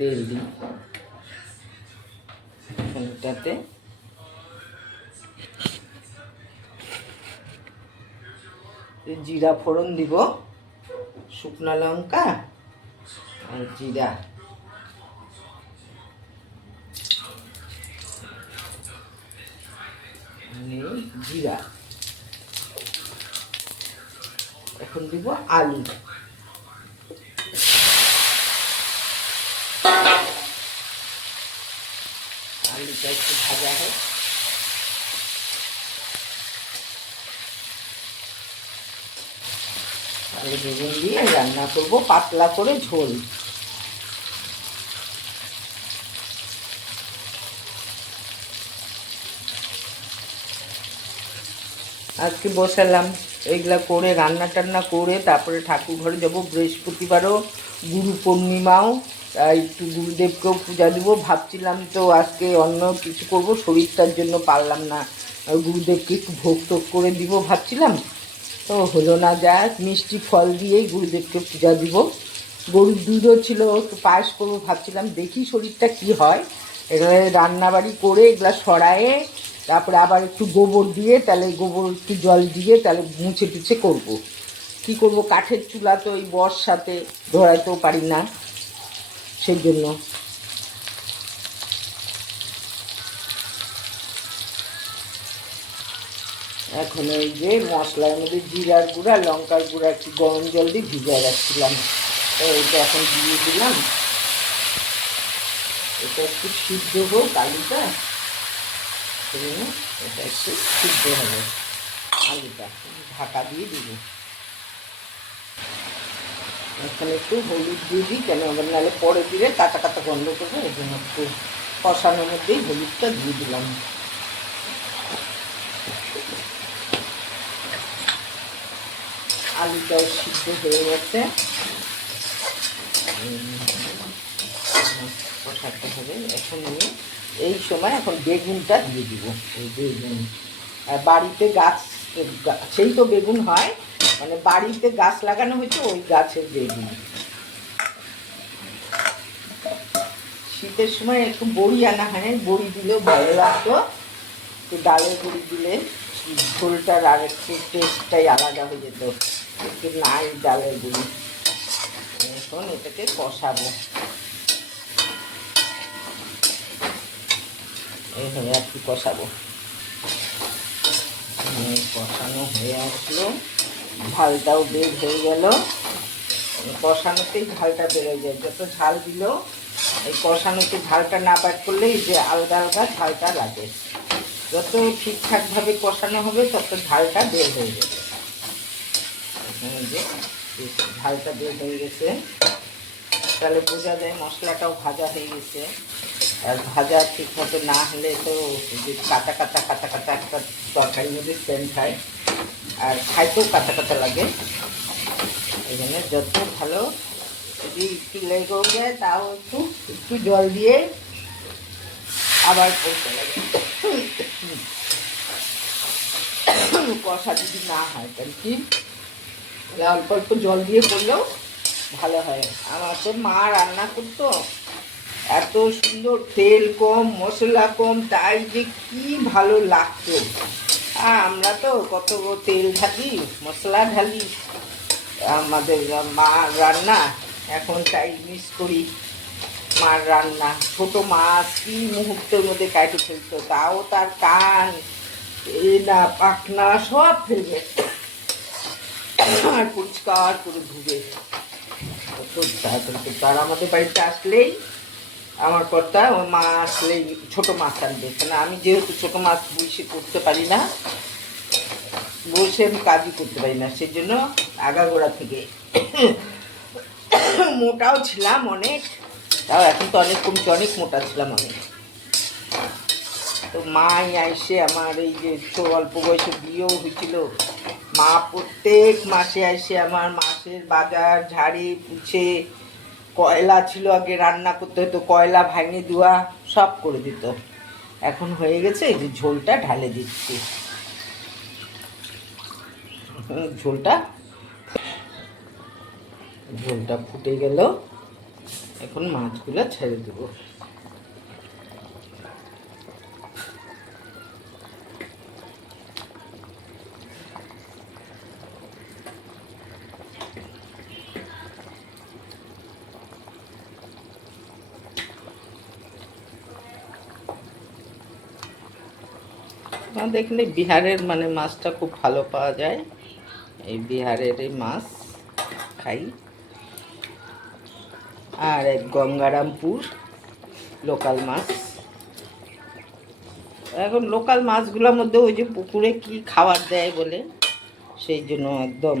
তেল দিই এটাতে। জিরা ফোড়ন দিব, শুকনো লঙ্কা আর জিরা, জিরা। এখন দিব আলু, আলুটা একটু ভাজা হোক। আলু বেগুন দিয়ে রান্না করবো পাতলা করে ঝোল। আজকে বসালাম এইগুলা করে, রান্না টান্না করে তারপরে ঠাকুর ঘরে যাবো। বৃহস্পতিবারও, গুরু পূর্ণিমাও, একটু গুরুদেবকেও পূজা দিব ভাবছিলাম। তো আজকে অন্য কিছু করব, শরীরটার জন্য পারলাম না। গুরুদেবকে একটু ভোগ টোগ করে দিব ভাবছিলাম, তো হলো না। যা মিষ্টি ফল দিয়েই গুরুদেবকে পূজা দিব। গরুর দুধও ছিল, একটু পায়েস করবো ভাবছিলাম, দেখি শরীরটা কি হয়। এগুলো রান্নাবাড়ি করে এগুলা সরায়ে তারপরে আবার একটু গোবর দিয়ে, তাহলে গোবর একটু জল দিয়ে তাহলে মুছে টুছে করবো। কী করবো, কাঠের চুলা তো এই বর্ষাতে ধরাইতেও পারি না, সেই জন্য। এখন এই যে মশলার মধ্যে জিরার গুঁড়া, লঙ্কার গুঁড়া একটু গরম জল দিয়ে ভিজায় রাখছিলাম, তো এটা এখন দিয়ে দিলাম। এটা একটু সিদ্ধ হোক আলুটা, এটা একটু সিদ্ধ হবে আলুটা, ঢাকা দিয়ে দিব। এখানে একটু হলুদ দিয়ে দিই, কেন আবার নাহলে পরে দিলে কাঁচা কাঁচা গন্ধ করবে, এই জন্য একটু কষানোর মধ্যেই হলুদটা দিয়ে দিলাম। আলুটাও সিদ্ধ হয়ে গেছে, কষাতে হবে। এখন আমি এই সময় এখন বেগুনটা দিয়ে দিব। এই বেগুন বাড়িতে গাছ, সেই তো বেগুন হয়, মানে বাড়িতে গাছ লাগানো হয়েছে, ওই গাছের বেগুন। শীতের সময় একটু বড়ি আনা হয়, বড়ি দিলেও ভালো লাগতো। একটু ডালের বড়ি দিলে ঝোলটার আর একটু টেস্টটাই আলাদা হয়ে যেত। একটু নাই ডালের বড়ি। এখন এটাকে কষাবো, এইভাবে আর কি কষাবো। কষানো হয়ে আসলো, ঝালটাও বের হয়ে গেল। কষানোতেই ঝালটা বেড়ে যায়, যত ঝাল দিলেও এই কষানোতে ঝালটা না বার করলেই যে আলগা আলগা ঝালটা লাগে। যত ঠিকঠাকভাবে কষানো হবে তত ঝালটা বের হয়ে যাবে। যে ঝালটা বের হয়ে গেছে, তাহলে বোঝা যায় মশলাটাও ভাজা হয়ে গেছে। আর ভাজা ঠিকমতো না হলে তো যে কাঁচা কাঁচা কাঁচা কাঁচা একটা তরকারির মধ্যে সেন্ট হয়, আর খাইতেও কাঁচা কাঁচা লাগে। এই জন্য যত ভালো, যদি একটু লেগেও যায় তাও একটু একটু জল দিয়ে আবার করতে লাগে। কষা যদি না হয় তাহলে কি অল্প অল্প জল দিয়ে করলেও ভালো হয়। আমার তো মা রান্না করতো, এত সুন্দর, তেল কম মশলা কম, তাই যে কি ভালো লাগতো। আর আমরা তো কত তেল ঢালি মশলা ঢালি, আমাদের মা রান্না এখন তাই মিস করি। মার রান্না, ছোট মাছ কি মুহূর্তের মধ্যে কাটে ফেলতো, তাও তার কান না পাখনা সব ফেলবে আর পরিষ্কার করে ধুবে। তার আমাদের বাড়িতে আসলেই আমার কর্তা ও মা আসলেই ছোট মাছ আনবে, কেন আমি যেহেতু ছোট মাছ বসে করতে পারি না, বসে আমি কাজই করতে পারি না, সেই জন্য আগাগোড়া থেকে মোটাও ছিলাম অনেক, তাও এখন তো অনেক কমছে, অনেক মোটা ছিলাম আমি। তো মাই আইসে, আমার এই যে অল্প বয়সে বিয়েও হয়েছিল, মা প্রত্যেক মাসে এসে আমার মাসের বাজার ঝাড়ি পুছে, কয়লা ছিল আগে রান্না করতে হতো, কয়লা ভাঙে দেওয়া সব করে দিত। এখন হয়ে গেছে, এই যে ঝোলটা ঢালে দিচ্ছি। ঝোলটা ফুটে গেল, এখন মাছগুলো ছেড়ে দেবো। আমাদের এখানে বিহারের মানে মাছটা খুব ভালো পাওয়া যায়, এই বিহারের এই মাছ খাই। আর এক গঙ্গারামপুর লোকাল মাছ। এখন লোকাল মাছগুলোর মধ্যে ওই যে পুকুরে কি খাবার দেয় বলে, সেই জন্য একদম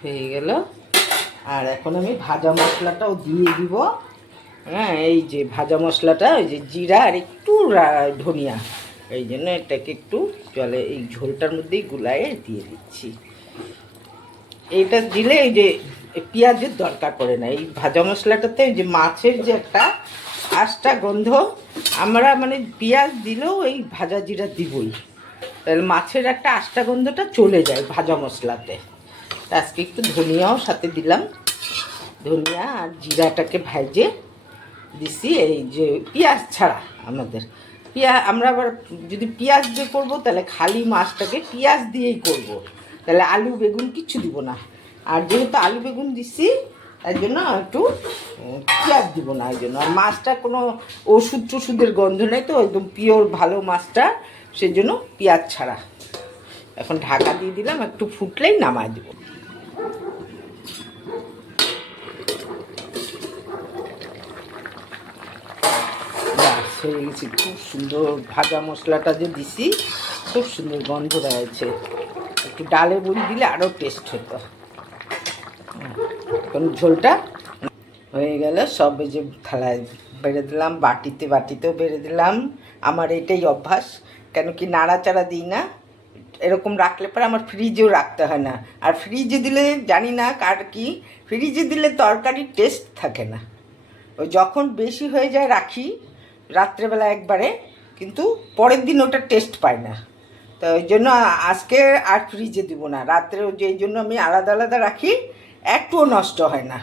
হয়ে গেল। আর এখন আমি ভাজা মশলাটাও দিয়ে দিব। হ্যাঁ, এই যে ভাজা মশলাটা, ওই যে জিরা আর একটু ধনিয়া, এই জন্য এটাকে একটু জলে এই ঝোলটার মধ্যেই গুলায়ে দিয়ে দিচ্ছি। এইটা দিলে এই যে পেঁয়াজের দরকার পড়ে না। এই ভাজা মশলাটাতে ওই যে মাছের যে একটা আঁশটা গন্ধ, আমরা মানে পেঁয়াজ দিলেও এই ভাজা জিরা দিবই, তাহলে মাছের একটা আঁশটা গন্ধটা চলে যায় ভাজা মশলাতে। আজকে একটু ধনিয়াও সাথে দিলাম, ধনিয়া আর জিরাটাকে ভাজে দিছি। এই যে পেঁয়াজ ছাড়া আমাদের আমরা আবার যদি পেঁয়াজ দিয়ে করবো তাহলে খালি মাছটাকে পেঁয়াজ দিয়েই করব, তাহলে আলু বেগুন কিচ্ছু দিব না। আর যেহেতু আলু বেগুন দিছি তার জন্য একটু পেঁয়াজ দিব না, এই জন্য। আর মাছটা কোনো ওষুধ টষুধের গন্ধ নেই তো, একদম পিওর ভালো মাছটা, সেই জন্য পেঁয়াজ ছাড়া। এখন ঢাকা দিয়ে দিলাম, একটু ফুটলেই নামায় দেবো। হয়ে গেছে, খুব সুন্দর ভাজা মশলাটা যে দিছি, খুব সুন্দর গন্ধ রয়েছে। একটু ডালে বড়ি দিলে আরও টেস্ট হতো। এখন ঝোলটা হয়ে গেলে সব এই যে থালায় বেড়ে দিলাম, বাটিতেও বেড়ে দিলাম। আমার এটাই অভ্যাস, কেন কি নাড়াচাড়া দিই না, এরকম রাখলে পরে আমার ফ্রিজেও রাখতে হয় না। আর ফ্রিজে দিলে জানি না কার কি, ফ্রিজে দিলে তরকারির টেস্ট থাকে না। ওই যখন বেশি হয়ে যায় রাখি রাত্রেবেলা একবারে, কিন্তু পরের দিন ওটা টেস্ট পায় না। তো ওই জন্য আজকে আর ফ্রিজে দিব না, রাত্রে যেই জন্য আমি আলাদা আলাদা রাখি, একটুও নষ্ট হয় না।